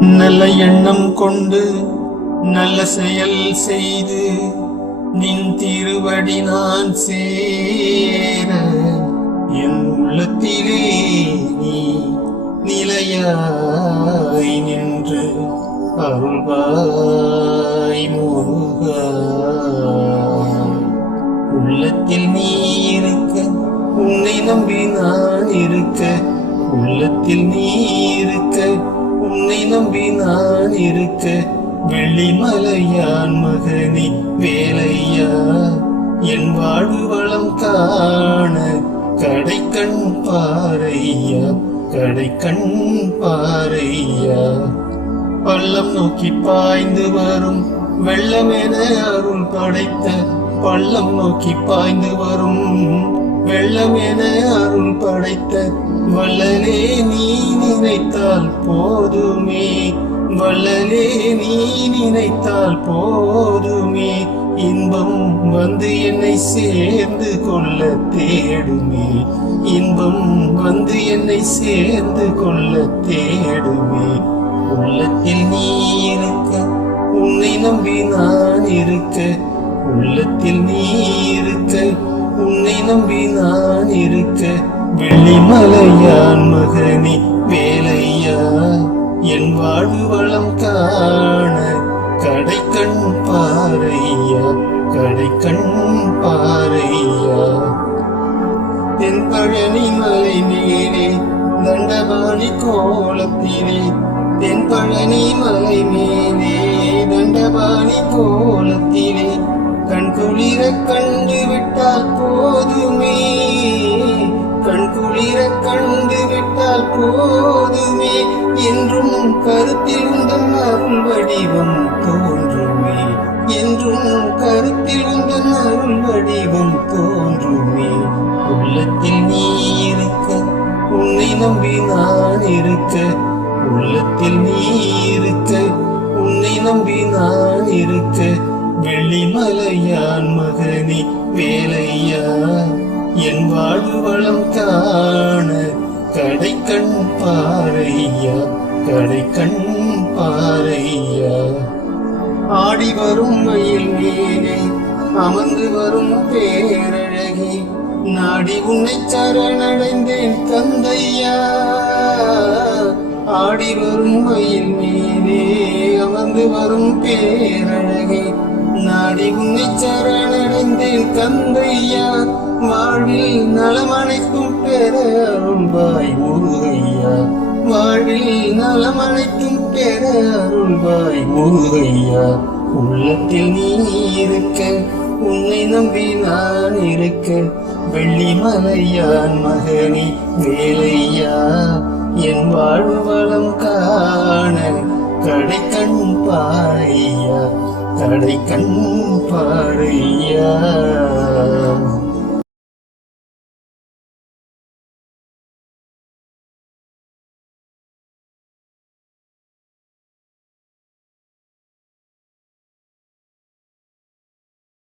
நல்ல எண்ணம் கொண்டு நல்ல செயல் செய்து நின் திருவடி நான் சேர என் உள்ளத்திலே நீ நிலையாய் நின்று அருள்வாய் முருகா. உள்ளத்தில் நீ இருக்க உன்னை நம்பி நான் இருக்க, உள்ளத்தில் நீ இருக்க உன்னை நம்பி நான் இருக்க, வெள்ளிமலையான் மகனே வேலையா என் வாழ்வு வளம் காண கடைக்கண் பாறையா, கடைக்கண் பாறையா. பள்ளம் நோக்கி பாய்ந்து வரும் வெள்ளமென அருள் படைத்த, பள்ளம் நோக்கி பாய்ந்து வரும் வெள்ளமென அருள் படைத்த வள்ளலே நீ நினைத்தால் போதுமே, வள்ளலே நீ நினைத்தால் போதுமே. இன்பம் வந்து என்னை சேர்ந்து கொள்ள தேடுமே, இன்பம் வந்து என்னை சேர்ந்து கொள்ள தேடுமே. உள்ளத்தில் நீ இருக்க உன்னை நம்பி நான் இருக்க, உள்ளத்தில் நீ இருக்க உன்னை நம்பி நான் இருக்க, வெள்ளிமலையான் மகனே வேலையா என் வாழ்வு வளம் காண கடைக்கண் பாறையா, கடைக்கண் பாறையா. தென் பழனி மலை மேலே தண்டபாணி கோலத்திலே, தென் பழனி மலை மேலே தண்டபாணி கோலத்திலே கண் குளிர கண்டு விட்டால் போதுமே, கண் குளிர கண்டு விட்டால் போதுமே. என்றும் கருத்தில் உந்தன் அருள் வடிவம் தோன்றுமே, என்றும் கருத்தில் உந்தன் அருள் வடிவம் தோன்றுமே. உள்ளத்தில் நீ இருக்க உன்னை நம்பி நான் இருக்க, உள்ளத்தில் நீ இருக்க உன்னை நம்பி நான் இருக்க, வெள்ளிமலையான் மகனே வேலையா என் வாழ்வு வளம் காண கடைக்கண் பாறையா, கடைக்கண் பாறையா. ஆடி வரும் மயில் மேலே அமர்ந்து வரும் பேரழகே, நாடி உன்னை சரணடைந்தேன் கந்தையா. ஆடி வரும் மயில் மேலே அமர்ந்து வரும் பேரழகே, நாடி உன்னை சரணடைந்தேன் கந்தையா. வாழ்வில் நலமனைத்தும் பெற அருள்வாய் முருகையா, வாழ்வில் நலமனைத்தும் பெற அருள்வாய் முருகையா. உள்ளத்தில் நீ இருக்க உன்னை நம்பி நான் இருக்க, வெள்ளிமலையான் மகனே வேலையா என் வாழ்வு வளம் காண கடைக்கண் பாறையா, கடைக்கண் பாறையா.